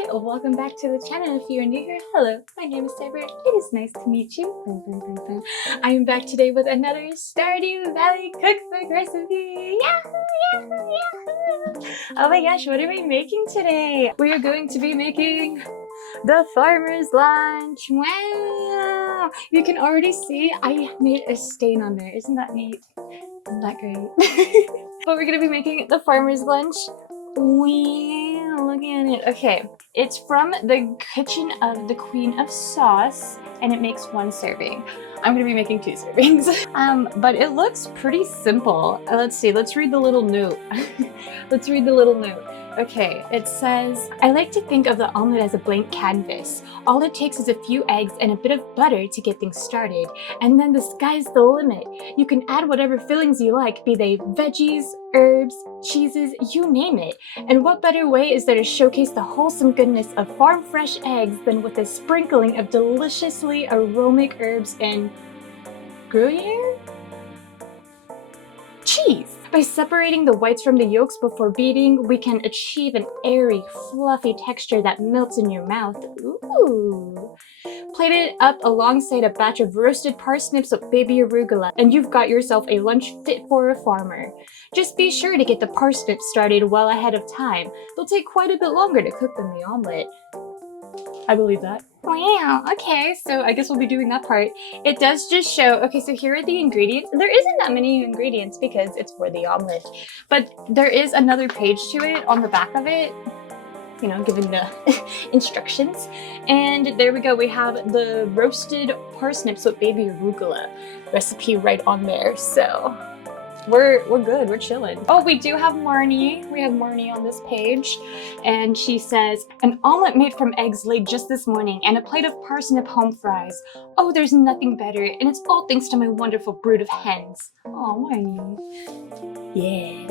Hi, welcome back to the channel. If you're new here, hello, my name is Searbear. It is nice to meet you. I am back today with another Stardew Valley cookbook recipe. Oh my gosh, what are we making today? We are going to be making the farmer's lunch. Wow! You can already see I made a stain on there. Isn't that neat? Isn't that great? But we're gonna be making the farmer's lunch. Wow, look at it. Okay, it's from the kitchen of the Queen of Sauce, and it makes 1 serving. I'm gonna be making 2 servings. But it looks pretty simple. Let's see, let's read the little note. Let's read the little note. Okay, it says, I like to think of the omelet as a blank canvas. All it takes is a few eggs and a bit of butter to get things started, and then the sky's the limit. You can add whatever fillings you like, be they veggies, herbs, cheeses, you name it. And what better way is there to showcase the wholesome goodness of farm-fresh eggs than with a sprinkling of deliciously aromatic herbs and Gruyere? Cheese! By separating the whites from the yolks before beating, we can achieve an airy, fluffy texture that melts in your mouth. Ooh! Plate it up alongside a batch of roasted parsnips with baby arugula, and you've got yourself a lunch fit for a farmer. Just be sure to get the parsnips started well ahead of time. They'll take quite a bit longer to cook than the omelet. I believe that. Wow, okay, so I guess we'll be doing that part. It does just show, okay, so here are the ingredients. There isn't that many ingredients because it's for the omelet, but there is another page to it on the back of it, you know, giving the instructions. And there we go, we have the roasted parsnips with baby arugula recipe right on there, so we're good, we're chilling. Oh, we do have Marnie. We have Marnie on this page, and she says, an omelet made from eggs laid just this morning and a plate of parsnip home fries. Oh, there's nothing better, and it's all thanks to my wonderful brood of hens. Oh, Marnie. Yeah.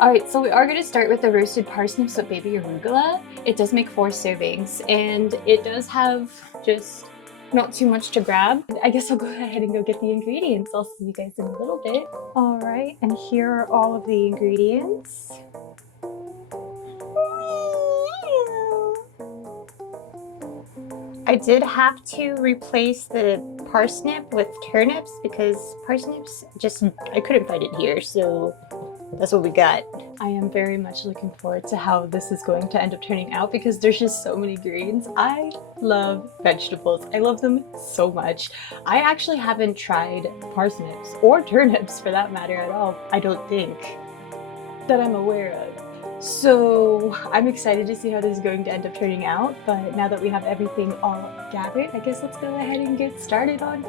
All right, so we are going to start with the roasted parsnips with baby arugula. It does make 4 servings, and it does have just not too much to grab. I guess I'll go ahead and go get the ingredients. I'll see you guys in a little bit. All right, and here are all of the ingredients. I did have to replace the parsnip with turnips because parsnips I couldn't find it here, so that's what we got. I am very much looking forward to how this is going to end up turning out because there's just so many greens. I love vegetables. I love them so much. I actually haven't tried parsnips or turnips for that matter at all, I don't think, that I'm aware of. So I'm excited to see how this is going to end up turning out, but now that we have everything all gathered, I guess let's go ahead and get started on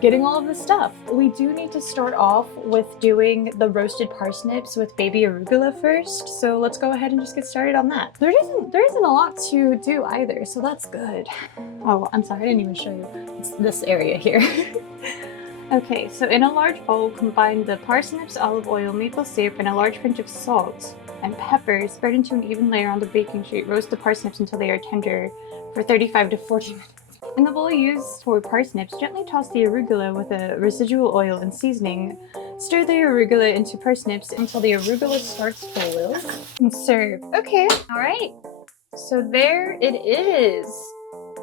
getting all of the stuff. We do need to start off with doing the roasted parsnips with baby arugula first, so let's go ahead and just get started on that. There isn't a lot to do either, so that's good. Oh, I'm sorry, I didn't even show you this area here. Okay, so in a large bowl, combine the parsnips, olive oil, maple syrup, and a large pinch of salt and pepper. Spread into an even layer on the baking sheet. Roast the parsnips until they are tender for 35 to 40 minutes. In the bowl used for parsnips, gently toss the arugula with a residual oil and seasoning. Stir the arugula into parsnips until the arugula starts to boil and serve. Okay, all right. So there it is.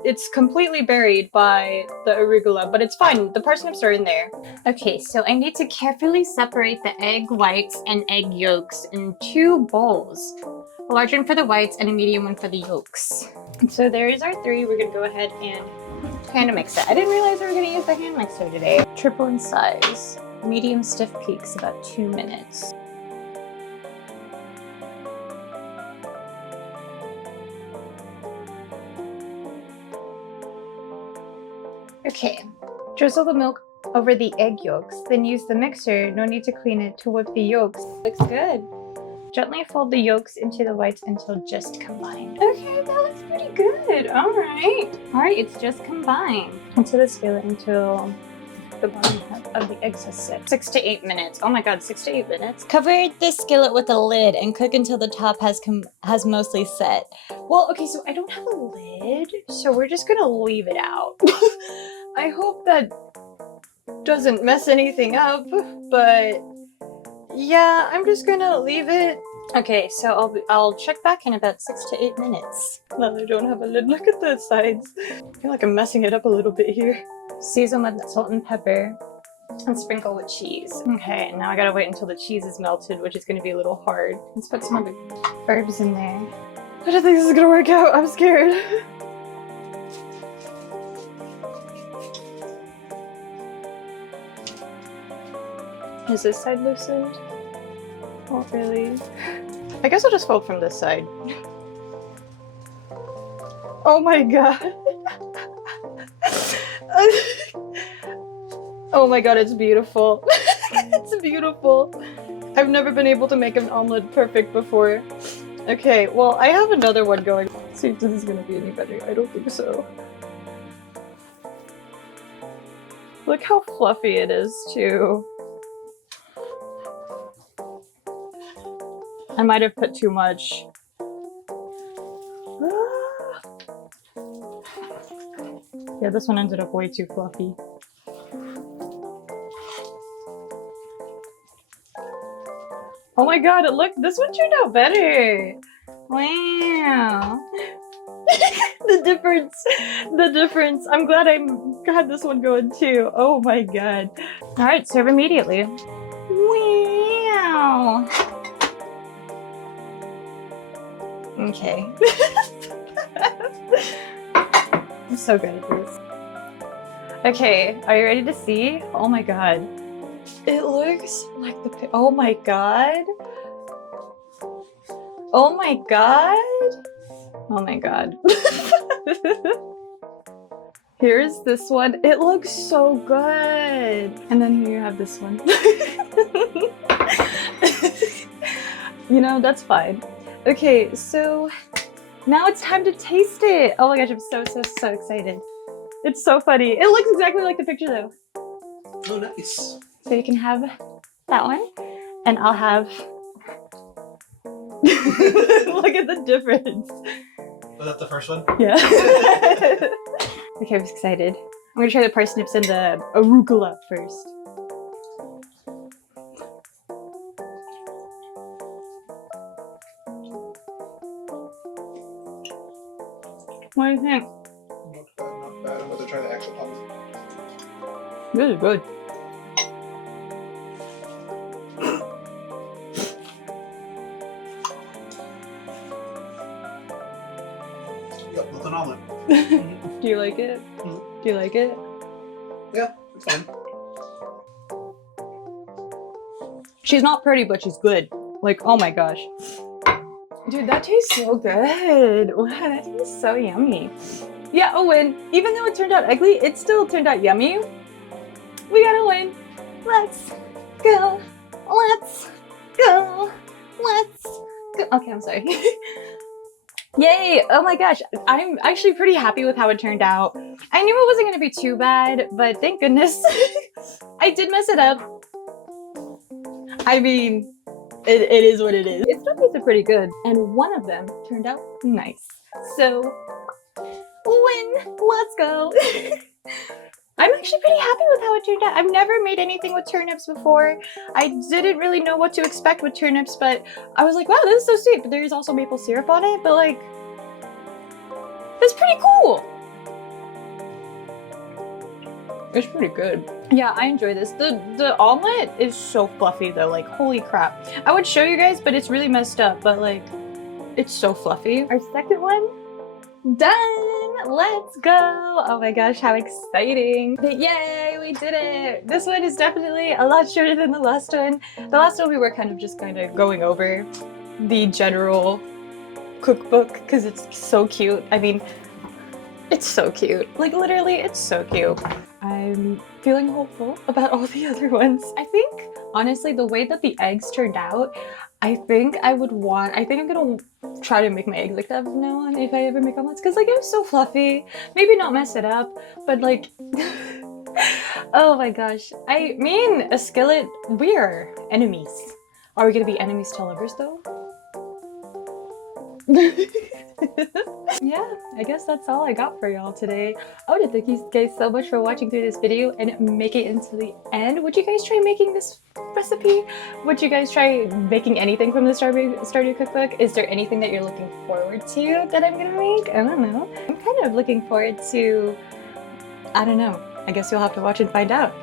It's completely buried by the arugula, but it's fine. The parsnips are in there. Okay, so I need to carefully separate the egg whites and egg yolks in 2 bowls. A large one for the whites and a medium one for the yolks. And so there is our 3. We're gonna go ahead and hand mix it. I didn't realize we were gonna use the hand mixer today. Triple in size. Medium stiff peaks, about 2 minutes. Okay, drizzle the milk over the egg yolks, then use the mixer, no need to clean it, to whip the yolks. Looks good. Gently fold the yolks into the whites until just combined. Okay, that looks pretty good. All right, it's just combined. Into the skillet until the bottom of the eggs has set. 6 to 8 minutes. Oh my god, 6 to 8 minutes. Cover this skillet with a lid and cook until the top has mostly set. Well, okay, so I don't have a lid, so we're just gonna leave it out. I hope that doesn't mess anything up, but yeah, I'm just gonna leave it Okay, so I'll check back in about 6 to 8 minutes. Well, I don't have a lid. Look at the sides. I feel like I'm messing it up a little bit here. Season with salt and pepper and sprinkle with cheese. Okay, now I gotta wait until the cheese is melted, which is gonna be a little hard. Let's put some of the herbs in there. I don't think this is gonna work out. I'm scared. Is this side loosened? Not really. I guess I'll just fold from this side. Oh my god. Oh my god, it's beautiful. It's beautiful. I've never been able to make an omelet perfect before. Okay, well, I have another one going. Let's see if this is gonna be any better. I don't think so. Look how fluffy it is, too. I might have put too much. Yeah, this one ended up way too fluffy. Oh my god, look, this one turned out better. Wow. The difference. I'm glad I got this one going too. Oh my god. All right, serve immediately. Wow. Okay. I'm so good at this. Okay, are you ready to see? Oh my god. It looks like the oh my god. Oh my god. Oh my god. Here's this one. It looks so good. And then here you have this one. You know, that's fine. Okay, so now it's time to taste it. Oh my gosh, I'm so excited. It's so funny. It looks exactly like the picture though. Oh, nice. So you can have that one, and I'll have... Look at the difference. Was that the first one? Yeah. Okay, I'm excited. I'm gonna try the parsnips and the arugula first. What do you think? Not bad. I'm going to try the actual pumpkin. Really good. Yep, with an omelet. Do you like it? Mm-hmm. Do you like it? Yeah, it's fine. She's not pretty, but she's good. Like, oh my gosh. Dude, that tastes so good. Wow, that tastes so yummy. Yeah, a win. Even though it turned out ugly, it still turned out yummy. We got a win. Let's go. Let's go. Let's go. Okay, I'm sorry. Yay! Oh my gosh, I'm actually pretty happy with how it turned out. I knew it wasn't going to be too bad, but thank goodness. I did mess it up. I mean, it is what it is. It still tasted pretty good, and one of them turned out nice. So, win! Let's go! I'm actually pretty happy with how it turned out. I've never made anything with turnips before. I didn't really know what to expect with turnips, but I was like, wow, this is so sweet. But there's also maple syrup on it, but like, it's pretty cool. It's pretty good. Yeah, I enjoy this. The omelet is so fluffy though, like holy crap. I would show you guys, but it's really messed up, but like, it's so fluffy. Our second one, done! Let's go! Oh my gosh, how exciting. But yay, we did it! This one is definitely a lot shorter than the last one. The last one we were kind of just going over the general cookbook because it's so cute. I mean, it's so cute. Like literally, it's so cute. I'm feeling hopeful about all the other ones. I think, honestly, the way that the eggs turned out, I think I'm gonna try to make my eggs like that from now on if I ever make omelets, because like it was so fluffy. Maybe not mess it up, but like, oh my gosh. Me and a skillet, we are enemies. Are we gonna be enemies to lovers though? Yeah, I guess that's all I got for y'all today. I want to thank you guys so much for watching through this video and making it into the end. Would you guys try making this recipe? Would you guys try making anything from the Stardew cookbook? Is there anything that you're looking forward to that I'm gonna make? I don't know. I'm kind of looking forward to, I don't know. I guess you'll have to watch and find out.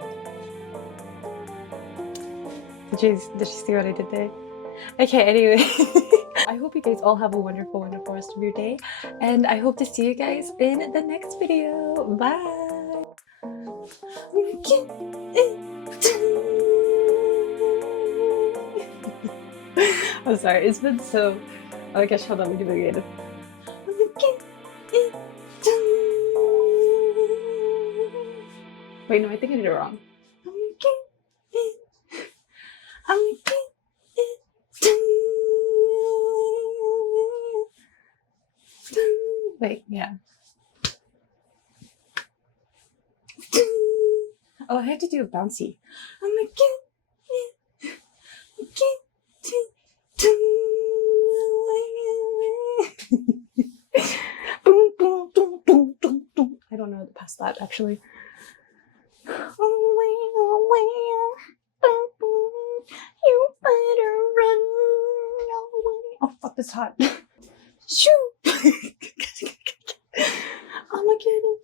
Did you see what I did there? Okay, anyway. I hope you guys all have a wonderful, wonderful rest of your day. And I hope to see you guys in the next video. Bye! I'm sorry, it's been so... Oh my gosh, hold on, let me do it again. Wait, no, I think I did it wrong. Wait, yeah. Oh, I have to do a bouncy. I don't know past that actually. You better run away. Oh fuck, this hot. Shoot! Armageddon.